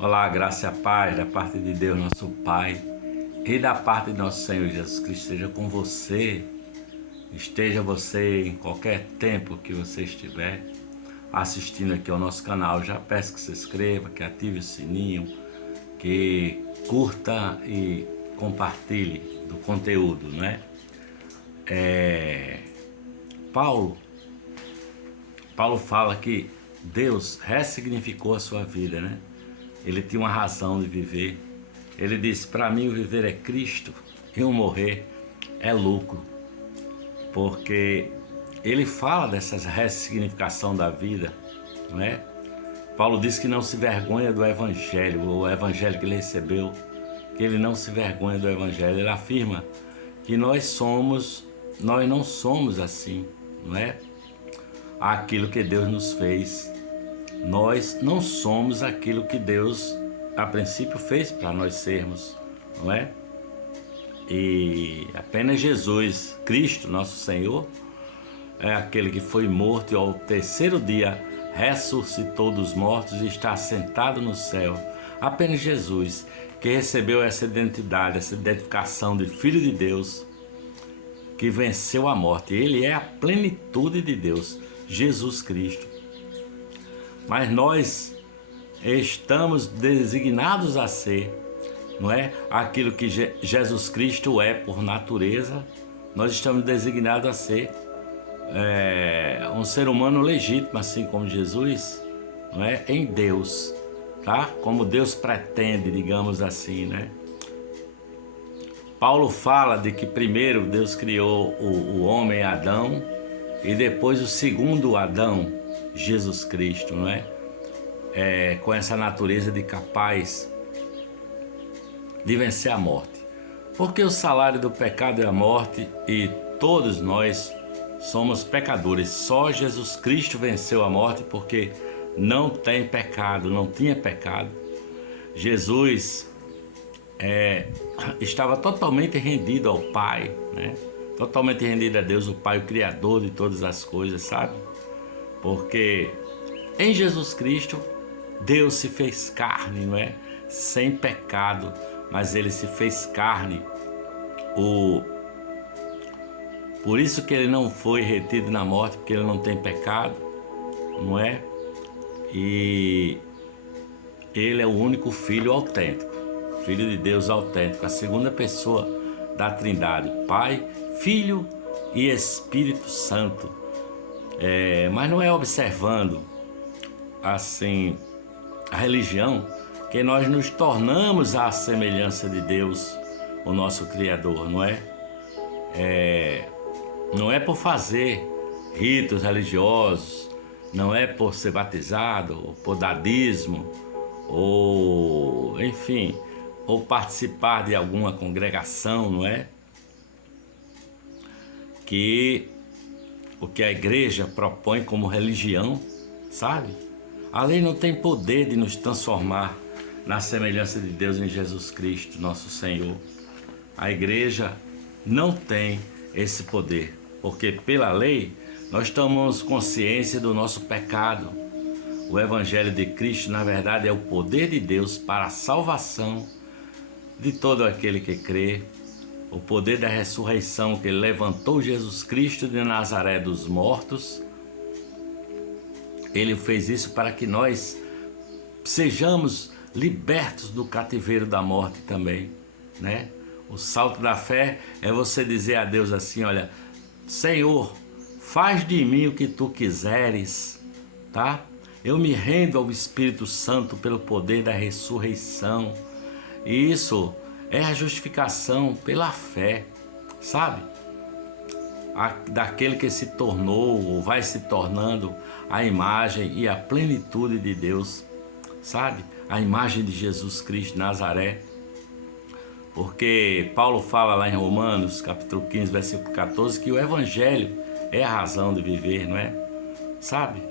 Olá, graça e a paz da parte de Deus, nosso Pai, e da parte de nosso Senhor Jesus Cristo esteja com você, esteja você em qualquer tempo que você estiver assistindo aqui ao nosso canal. Já peço que se inscreva, que ative o sininho, que curta e compartilhe do conteúdo, né? Paulo fala que Deus ressignificou a sua vida, né? Ele tinha uma razão de viver. Ele disse: para mim o viver é Cristo e o morrer é lucro. Porque ele fala dessa ressignificação da vida, não é? Paulo diz que não se vergonha do evangelho, o evangelho que ele recebeu, que ele não se vergonha do evangelho. Ele afirma que nós não somos assim, não é? Aquilo que Deus nos fez. Nós não somos aquilo que Deus a princípio fez para nós sermos, não é? E apenas Jesus Cristo, nosso Senhor, é aquele que foi morto e ao terceiro dia ressuscitou dos mortos e está sentado no céu. Apenas Jesus que recebeu essa identidade, essa identificação de Filho de Deus, que venceu a morte. Ele é a plenitude de Deus, Jesus Cristo. Mas nós estamos designados a ser, não é? Aquilo que Jesus Cristo é por natureza. Nós estamos designados a ser um ser humano legítimo, assim como Jesus, não é? Em Deus, tá? Como Deus pretende, digamos assim, né? Paulo fala de que primeiro Deus criou o homem Adão e depois o segundo Adão, Jesus Cristo, não é? Com essa natureza de capaz de vencer a morte. Porque o salário do pecado é a morte e todos nós somos pecadores. Só Jesus Cristo venceu a morte porque não tem pecado, não tinha pecado. Jesus estava totalmente rendido ao Pai, né? Totalmente rendido a Deus, o Pai, o Criador de todas as coisas, sabe? Porque em Jesus Cristo, Deus se fez carne, não é? Sem pecado, mas Ele se fez carne. Por isso que Ele não foi retido na morte, porque Ele não tem pecado, não é? E Ele é o único Filho autêntico, Filho de Deus autêntico, a segunda pessoa da Trindade, Pai, Filho e Espírito Santo. Mas não é observando assim a religião que nós nos tornamos à semelhança de Deus, o nosso Criador, não é? Não é por fazer ritos religiosos, não é por ser batizado, ou por dar dízimo, ou enfim, ou participar de alguma congregação, não é? Que o que a igreja propõe como religião, sabe? A lei não tem poder de nos transformar na semelhança de Deus em Jesus Cristo, nosso Senhor. A igreja não tem esse poder, porque pela lei nós tomamos consciência do nosso pecado. O Evangelho de Cristo, na verdade, é o poder de Deus para a salvação de todo aquele que crê. O poder da ressurreição que levantou Jesus Cristo de Nazaré dos mortos. Ele fez isso para que nós sejamos libertos do cativeiro da morte também, né? O salto da fé é você dizer a Deus assim: olha, Senhor, faz de mim o que tu quiseres, tá? Eu me rendo ao Espírito Santo pelo poder da ressurreição. E isso é a justificação pela fé, sabe? Daquele que se tornou ou vai se tornando a imagem e a plenitude de Deus, sabe? A imagem de Jesus Cristo de Nazaré. Porque Paulo fala lá em Romanos, capítulo 15, versículo 14, que o Evangelho é a razão de viver, não é? Sabe?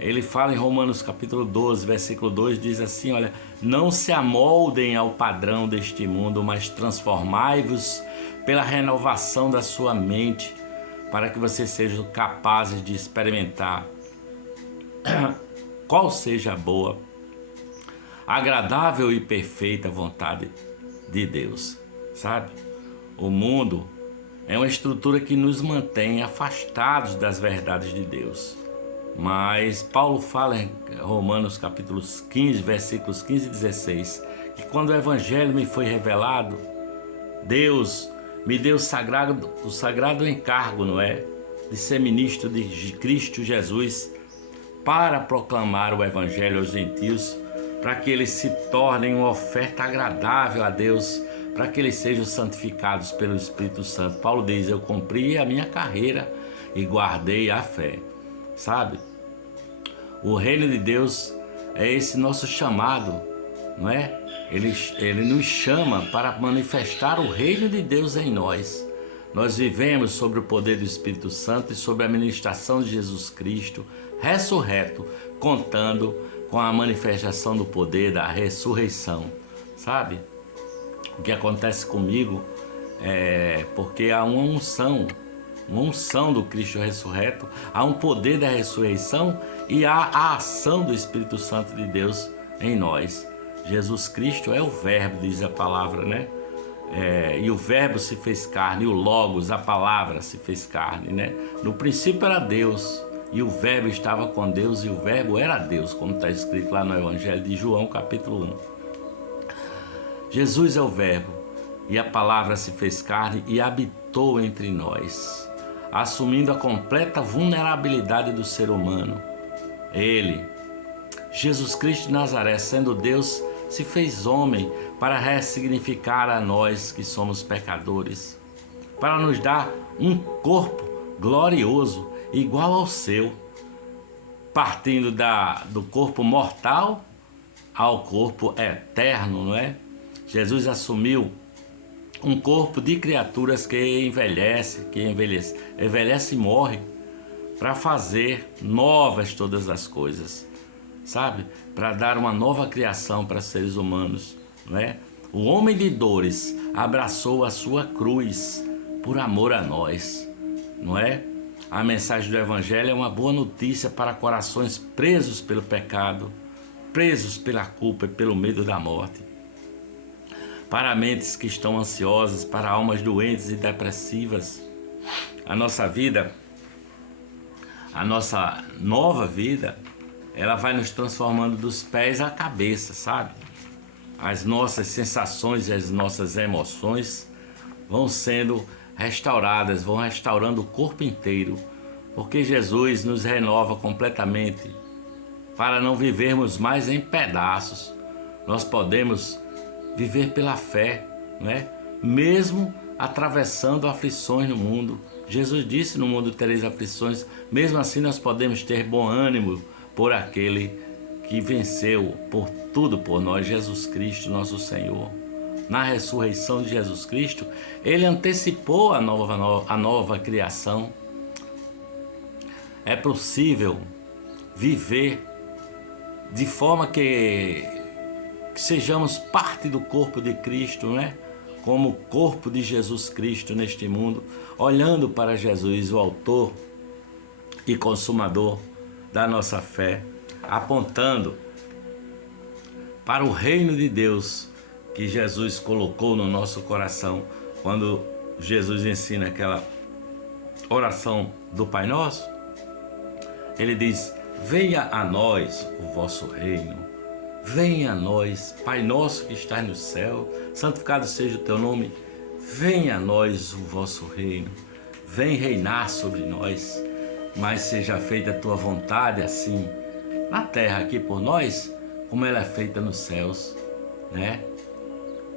Ele fala em Romanos capítulo 12, versículo 2, diz assim: olha, não se amoldem ao padrão deste mundo, mas transformai-vos pela renovação da sua mente, para que vocês sejam capazes de experimentar qual seja a boa, agradável e perfeita vontade de Deus, sabe? O mundo é uma estrutura que nos mantém afastados das verdades de Deus. Mas Paulo fala em Romanos capítulos 15, versículos 15 e 16, que quando o Evangelho me foi revelado, Deus me deu o sagrado encargo, não é? De ser ministro de Cristo Jesus para proclamar o Evangelho aos gentios, para que eles se tornem uma oferta agradável a Deus, para que eles sejam santificados pelo Espírito Santo. Paulo diz, eu cumpri a minha carreira e guardei a fé, sabe? O reino de Deus é esse nosso chamado, não é? Ele nos chama para manifestar o reino de Deus em nós. Nós vivemos sobre o poder do Espírito Santo e sobre a ministração de Jesus Cristo, ressurreto, contando com a manifestação do poder da ressurreição, sabe? O que acontece comigo é porque há uma unção do Cristo ressurreto, há um poder da ressurreição e há a ação do Espírito Santo de Deus em nós. Jesus Cristo é o Verbo, diz a palavra, né? E o Verbo se fez carne, e o Logos, a palavra, se fez carne, né? No princípio era Deus, e o Verbo estava com Deus, e o Verbo era Deus, como está escrito lá no Evangelho de João, capítulo 1. Jesus é o Verbo, e a palavra se fez carne e habitou entre nós, assumindo a completa vulnerabilidade do ser humano. Ele, Jesus Cristo de Nazaré, sendo Deus, se fez homem para ressignificar a nós que somos pecadores, para nos dar um corpo glorioso, igual ao seu, partindo do corpo mortal ao corpo eterno, não é? Jesus assumiu um corpo de criaturas que envelhece e morre, para fazer novas todas as coisas, sabe? Para dar uma nova criação para seres humanos, não é? O homem de dores abraçou a sua cruz por amor a nós, não é? A mensagem do Evangelho é uma boa notícia para corações presos pelo pecado, presos pela culpa e pelo medo da morte, para mentes que estão ansiosas, para almas doentes e depressivas. A nossa vida, a nossa nova vida, ela vai nos transformando dos pés à cabeça, sabe? As nossas sensações e as nossas emoções vão sendo restauradas, vão restaurando o corpo inteiro, porque Jesus nos renova completamente para não vivermos mais em pedaços. Nós podemos viver pela fé, não é? Mesmo atravessando aflições no mundo. Jesus disse, no mundo tereis aflições, mesmo assim nós podemos ter bom ânimo por aquele que venceu por tudo por nós, Jesus Cristo, nosso Senhor. Na ressurreição de Jesus Cristo, Ele antecipou a nova criação. É possível viver de forma que sejamos parte do corpo de Cristo, não é? Como corpo de Jesus Cristo neste mundo, olhando para Jesus, o autor e consumador da nossa fé, apontando para o reino de Deus que Jesus colocou no nosso coração quando Jesus ensina aquela oração do Pai Nosso. Ele diz: venha a nós o vosso reino, venha a nós, Pai nosso que estás no céu, santificado seja o teu nome, venha a nós o vosso reino, vem reinar sobre nós, mas seja feita a tua vontade assim na terra aqui por nós, como ela é feita nos céus, né?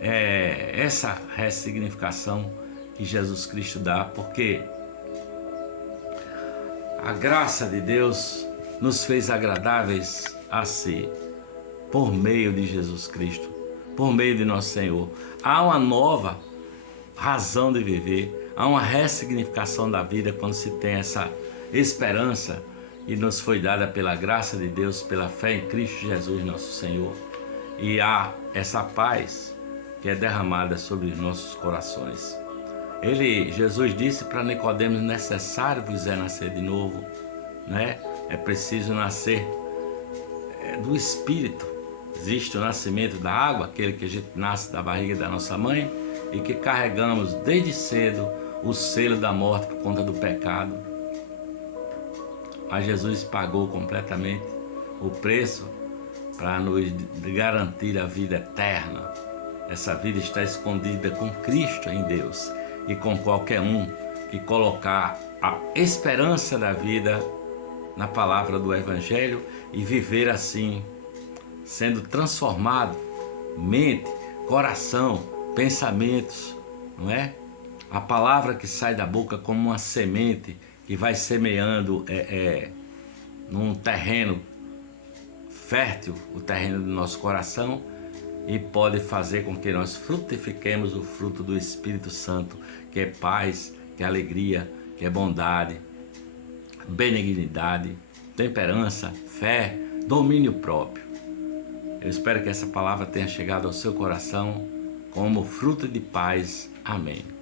É essa ressignificação que Jesus Cristo dá, porque a graça de Deus nos fez agradáveis a si, por meio de Jesus Cristo, por meio de nosso Senhor. Há uma nova razão de viver, há uma ressignificação da vida quando se tem essa esperança que nos foi dada pela graça de Deus, pela fé em Cristo Jesus, nosso Senhor. E há essa paz que é derramada sobre os nossos corações. Jesus disse para Nicodemos: necessário vos é nascer de novo, né? É preciso nascer do Espírito, Existe o nascimento da água, aquele que a gente nasce da barriga da nossa mãe e que carregamos desde cedo o selo da morte por conta do pecado. Mas Jesus pagou completamente o preço para nos garantir a vida eterna. Essa vida está escondida com Cristo em Deus e com qualquer um que colocar a esperança da vida na palavra do Evangelho e viver assim, sendo transformado, mente, coração, pensamentos, não é? A palavra que sai da boca como uma semente que vai semeando num terreno fértil, o terreno do nosso coração, e pode fazer com que nós frutifiquemos o fruto do Espírito Santo, que é paz, que é alegria, que é bondade, benignidade, temperança, fé, domínio próprio. Eu espero que essa palavra tenha chegado ao seu coração como fruto de paz. Amém.